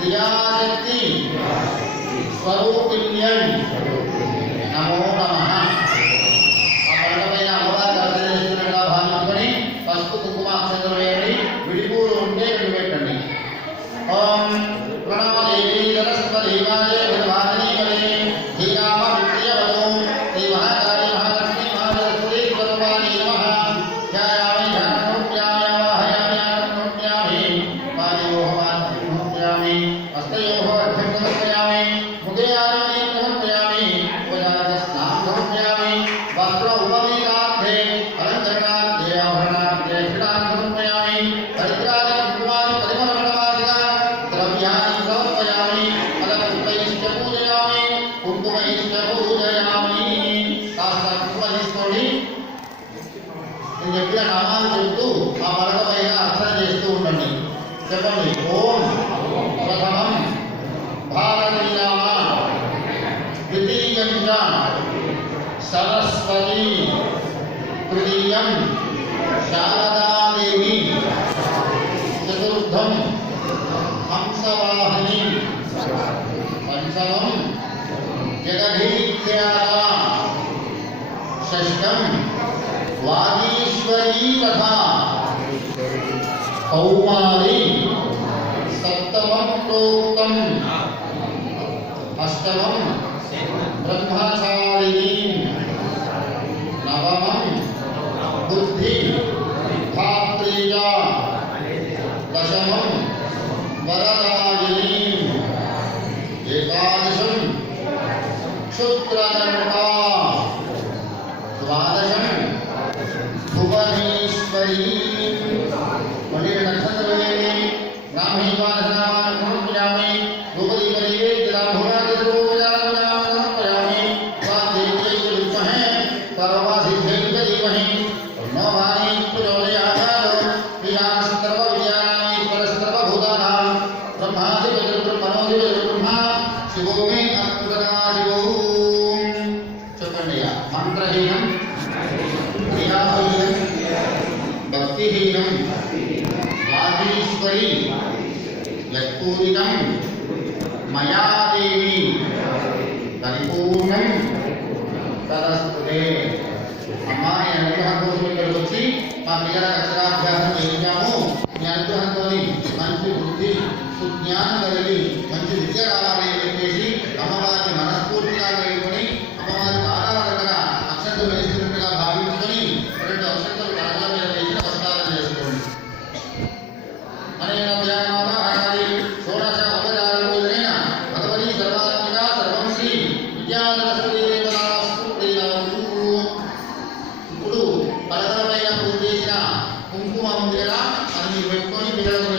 క్రియాశక్తి స్వరూపిణ్యం నమో నమః. ఆ పడమైన అమ్మవారి దర్శనం చేస్తున్నట్టుగా భావించుకొని పసుపు కుంకుమ అక్షంతలు వేయండి. విడిపూలు ఉంటే రెండు పెట్టండి. ఓం ప్రణవదేవి సరస్వతి మాయే విద్వాదినీవలే ధీరామ విద్యవతో శ్రీ మహాకాళీ మహాలక్ష్మీ మహాసరస్వతి స్వరూపాణి నమః. ధ్యాయామి ధ్యానోధ్యాయామి ఆనోధ్యామి పాదయోః పాదయోః హస్తయోః అర్ఘ్యం సమర్పయామి ముఖే ఆనమయం సమర్పయామి ఉపజాత స్నానం సమర్పయామి వస్త్ర ఉపవీతార్థే అలంకరణార్థే ఆభరణార్థే క్షణాన్ని సమర్పయామి హరిద్రాది కుంకుమాది పరిమళమణవాసిగా ద్రవ్యాన్ని సమర్పయామి ఫలపుష్పైశ్చ పూజయామి కుంకుమైశ్చ పూజయామి. కాస్త కుంకుమ తీసుకోండి. నేను చెప్పిన నామాలు చెబుతూ ఆ పలక పైన అర్చన చేస్తూ ఉండండి. చెప్పండి. ఓం ప్రథమం భారతీనామ ద్వితీయం చ సరస్వతి తృతీయం శారదాదేవి చతుర్థం హంసవాహిని పంచమం జగదీఖ్యాత షష్టం వాగీశ్వరీ తథా కౌమారి సప్తమం ప్రోక్తం అష్టమం బ్రహ్మచారిణీ నవమం బుద్ధి ధాత్రీజ దశమం వరదాయినీ ఏకాదశం క్షుద్రకర్తా ద్వాదశం భువనేశ్వరీ. మళ్ళీ నక్షత్రం వేయండి. బ్రాహ్మీ వాదనామాన్ని సమర్పయామి రూపదీపదే దిలాభురాజరూపజాలమునామ సమర్పయామి స్వాదేవ్యై విద్మహే సర్వసిద్ధ్యై ధీమహి తన్నో వాణీ ప్రచోదయాత్. శ్రీరామ సర్వ విద్యానామీశ్వర సర్వభూతానాం బ్రహ్మాధిపతిర్బ్రహ్మణోధిపతిర్ బ్రహ్మ శివో మే అద్భుతనా శివో. చెప్పండి. మంత్రహీనం క్రియాహీనం భక్తిహీనం వాగీశ్వరి యత్పూరితం మయా దేవి పరిపూర్ణం తదస్తుతే. అమ్మా నీ అనుగ్రహం కోసం ఇక్కడికి వచ్చి మా పిల్లలకు అక్షరాభ్యాసం చేయించాము. మీ అనుగ్రహంతో మంచి బుద్ధి సుజ్ఞానం కలిగి మంచి విద్య రావాలి అని చెప్పేసి అమ్మవారిని మనస్ఫూర్తిగా వేడుకొని అమ్మవారి పాదాల దగ్గర అక్షంతలు వేస్తున్నట్టుగా భావించుకొని రెండు అక్షంతలు కళల మీద వేసి నమస్కారం చేసుకోండి. అనేన ధ్యానాది షోడశ ఉపచారపూజనేన భగవతి సర్వాత్మికా సర్వం శ్రీ విద్యాసరస్వతీ దేవతాస్తు ప్రీణవతు. ఇప్పుడు పలకలపైన పూజ చేసిన కుంకుమ ఉంది కదా, అది మీరు పెట్టుకొని పిల్లలకు